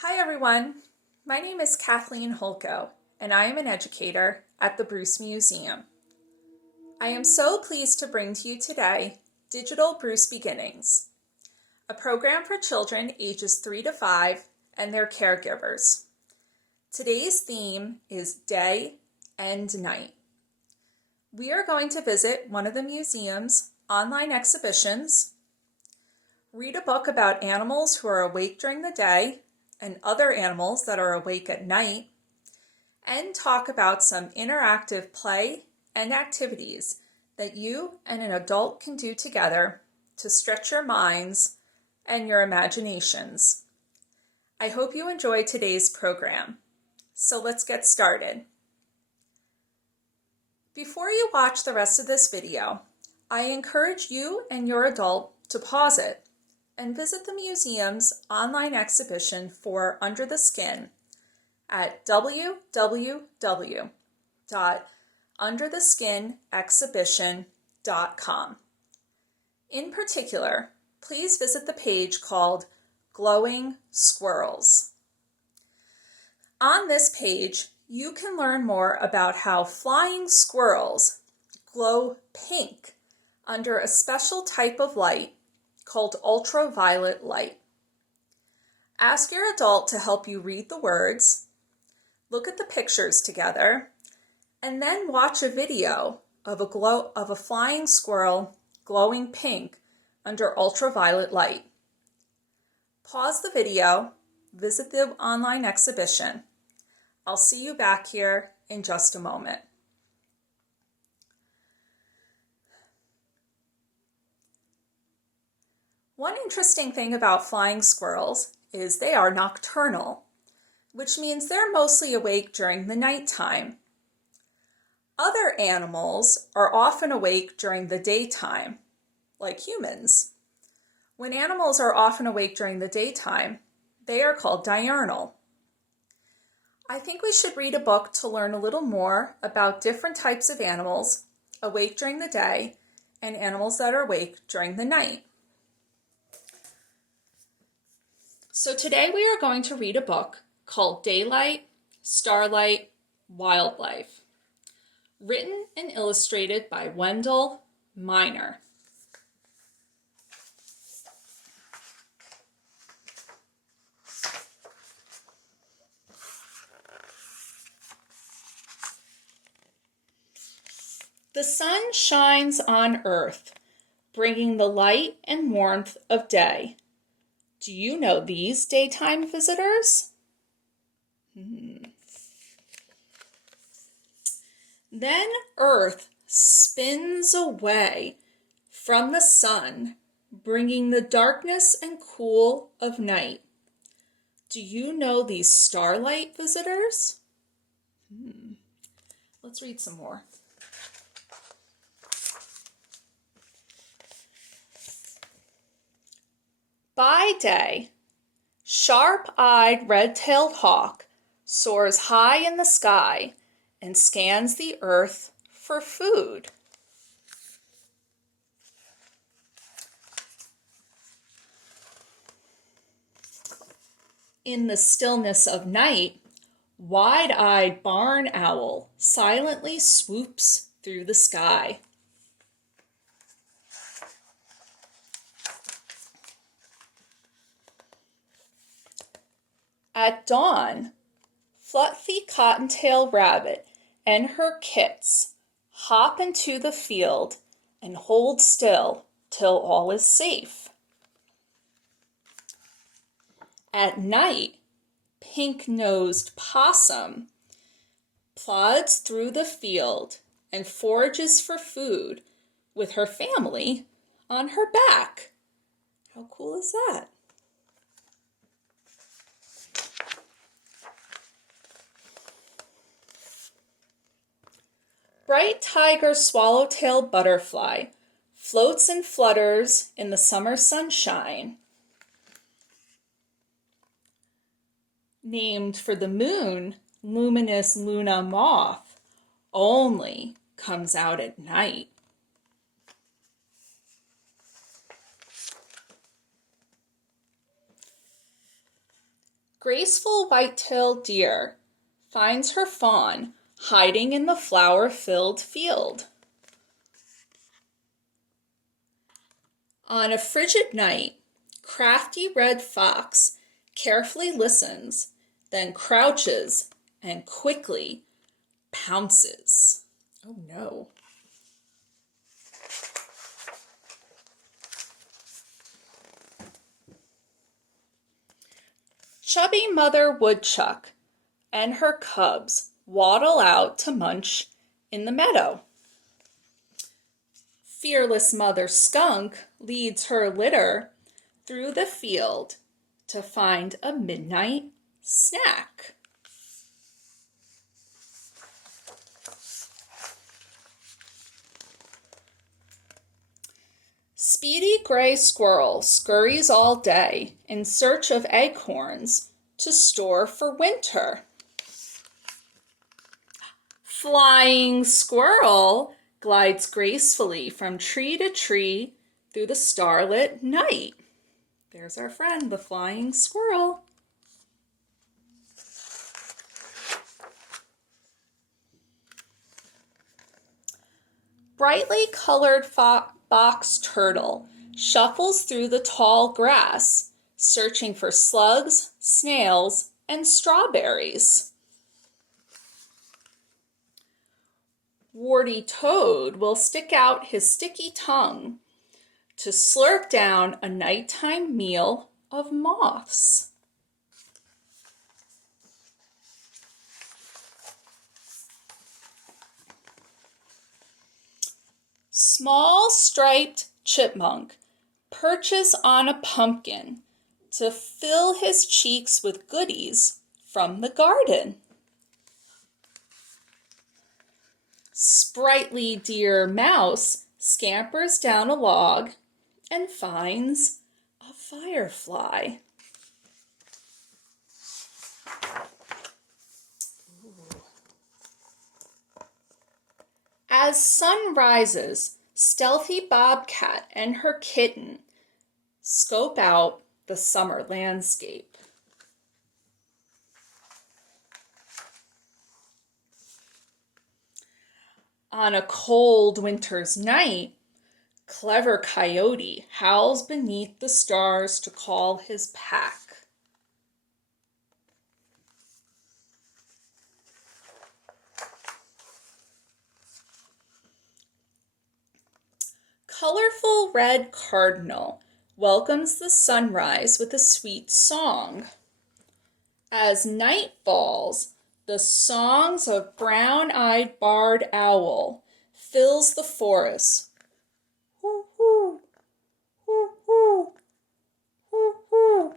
Hi everyone, my name is Kathleen Holko and I am an educator at the Bruce Museum. I am so pleased to bring to you today Digital Bruce Beginnings, a program for children ages 3 to 5 and their caregivers. Today's theme is day and night. We are going to visit one of the museum's online exhibitions, read a book about animals who are awake during the day and other animals that are awake at night, and talk about some interactive play and activities that you and an adult can do together to stretch your minds and your imaginations. I hope you enjoy today's program. So let's get started. Before you watch the rest of this video, I encourage you and your adult to pause it and visit the museum's online exhibition for Under the Skin at www.undertheskinexhibition.com. In particular, please visit the page called Glowing Squirrels. On this page, you can learn more about how flying squirrels glow pink under a special type of light called ultraviolet light. Ask your adult to help you read the words, look at the pictures together, and then watch a video of a flying squirrel glowing pink under ultraviolet light. Pause the video, visit the online exhibition. I'll see you back here in just a moment. One interesting thing about flying squirrels is they are nocturnal, which means they're mostly awake during the nighttime. Other animals are often awake during the daytime, like humans. When animals are often awake during the daytime, they are called diurnal. I think we should read a book to learn a little more about different types of animals awake during the day and animals that are awake during the night. So today we are going to read a book called Daylight, Starlight, Wildlife, written and illustrated by Wendell Miner. The sun shines on Earth, bringing the light and warmth of day. Do you know these daytime visitors? Then Earth spins away from the sun, bringing the darkness and cool of night. Do you know these starlight visitors? Let's read some more. By day, sharp-eyed red-tailed hawk soars high in the sky and scans the earth for food. In the stillness of night, wide-eyed barn owl silently swoops through the sky. At dawn, fluffy cottontail rabbit and her kits hop into the field and hold still till all is safe. At night, pink-nosed possum plods through the field and forages for food with her family on her back. How cool is that? Bright tiger swallowtail butterfly floats and flutters in the summer sunshine. Named for the moon, luminous Luna moth only comes out at night. graceful white-tailed deer finds her fawn hiding in the flower-filled field. On a frigid night, crafty red fox carefully listens, then crouches and quickly pounces. Oh no. Chubby mother woodchuck and her cubs waddle out to munch in the meadow. Fearless mother skunk leads her litter through the field to find a midnight snack. Speedy gray squirrel scurries all day in search of acorns to store for winter. Flying squirrel glides gracefully from tree to tree through the starlit night. There's our friend, the flying squirrel. Brightly colored box turtle shuffles through the tall grass, searching for slugs, snails, and strawberries. Warty toad will stick out his sticky tongue to slurp down a nighttime meal of moths. Small striped chipmunk perches on a pumpkin to fill his cheeks with goodies from the garden. Sprightly deer mouse scampers down a log and finds a firefly. As sun rises, stealthy bobcat and her kitten scope out the summer landscape. On a cold winter's night, clever coyote howls beneath the stars to call his pack. Colorful red cardinal welcomes the sunrise with a sweet song. As night falls, the songs of brown-eyed barred owl fills the forest. Hoo hoo, hoo hoo, hoo hoo.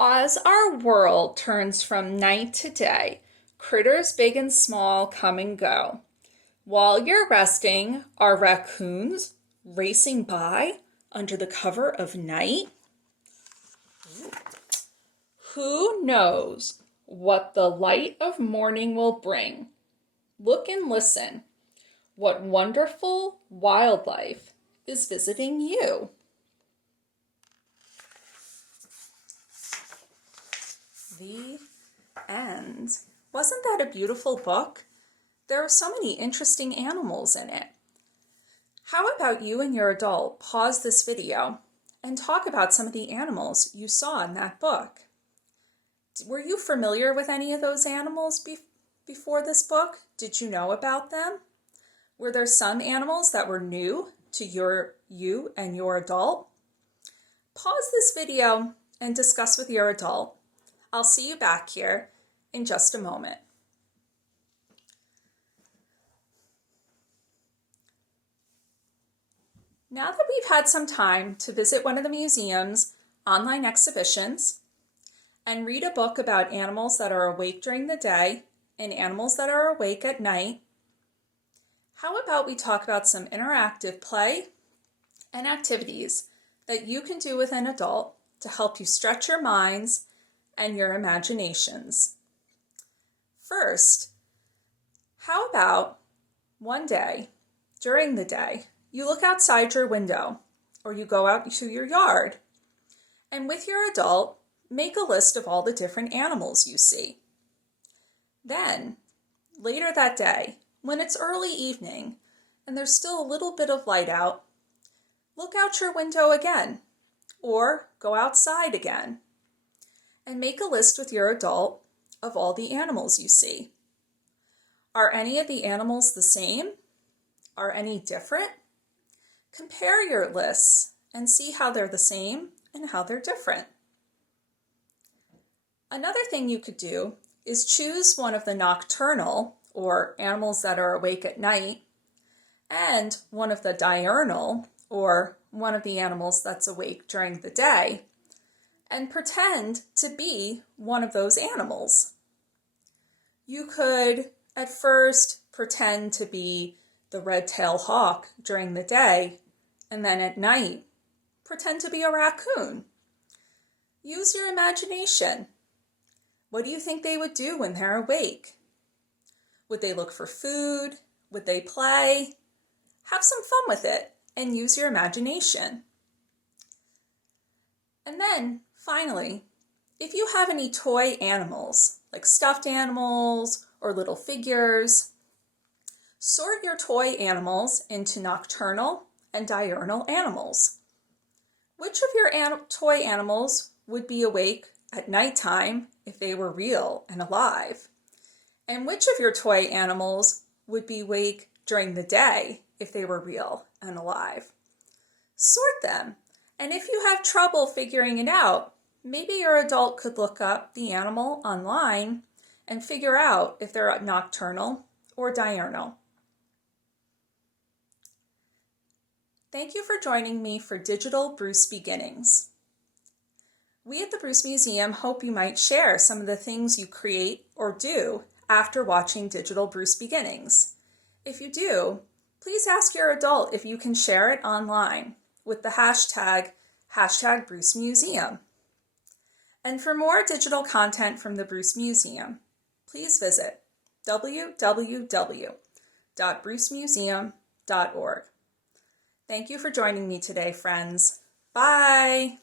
As our world turns from night to day, critters big and small come and go. While you're resting, are raccoons racing by under the cover of night? Who knows what the light of morning will bring? Look and listen. What wonderful wildlife is visiting you? The end. Wasn't that a beautiful book? There are so many interesting animals in it. How about you and your adult pause this video and talk about some of the animals you saw in that book? Were you familiar with any of those animals before this book? Did you know about them? Were there some animals that were new to you and your adult? Pause this video and discuss with your adult. I'll see you back here in just a moment. Now that we've had some time to visit one of the museum's online exhibitions and read a book about animals that are awake during the day and animals that are awake at night, how about we talk about some interactive play and activities that you can do with an adult to help you stretch your minds and your imaginations. First, how about one day during the day, you look outside your window or you go out to your yard, and with your adult, make a list of all the different animals you see. Then, later that day, when it's early evening and there's still a little bit of light out, look out your window again or go outside again and make a list with your adult of all the animals you see. Are any of the animals the same? Are any different? Compare your lists and see how they're the same and how they're different. Another thing you could do is choose one of the nocturnal, or animals that are awake at night, and one of the diurnal, or one of the animals that's awake during the day, and pretend to be one of those animals. You could at first pretend to be the red-tailed hawk during the day, and then at night, pretend to be a raccoon. Use your imagination. What do you think they would do when they're awake? Would they look for food? Would they play? Have some fun with it and use your imagination. And then, finally, if you have any toy animals, like stuffed animals or little figures, sort your toy animals into nocturnal and diurnal animals. Which of your toy animals would be awake at nighttime if they were real and alive? And which of your toy animals would be awake during the day if they were real and alive? Sort them. And if you have trouble figuring it out, maybe your adult could look up the animal online and figure out if they're nocturnal or diurnal. Thank you for joining me for Digital Bruce Beginnings. We at the Bruce Museum hope you might share some of the things you create or do after watching Digital Bruce Beginnings. If you do, please ask your adult if you can share it online with the hashtag Bruce Museum. And for more digital content from the Bruce Museum, please visit www.brucemuseum.org. Thank you for joining me today, friends. Bye!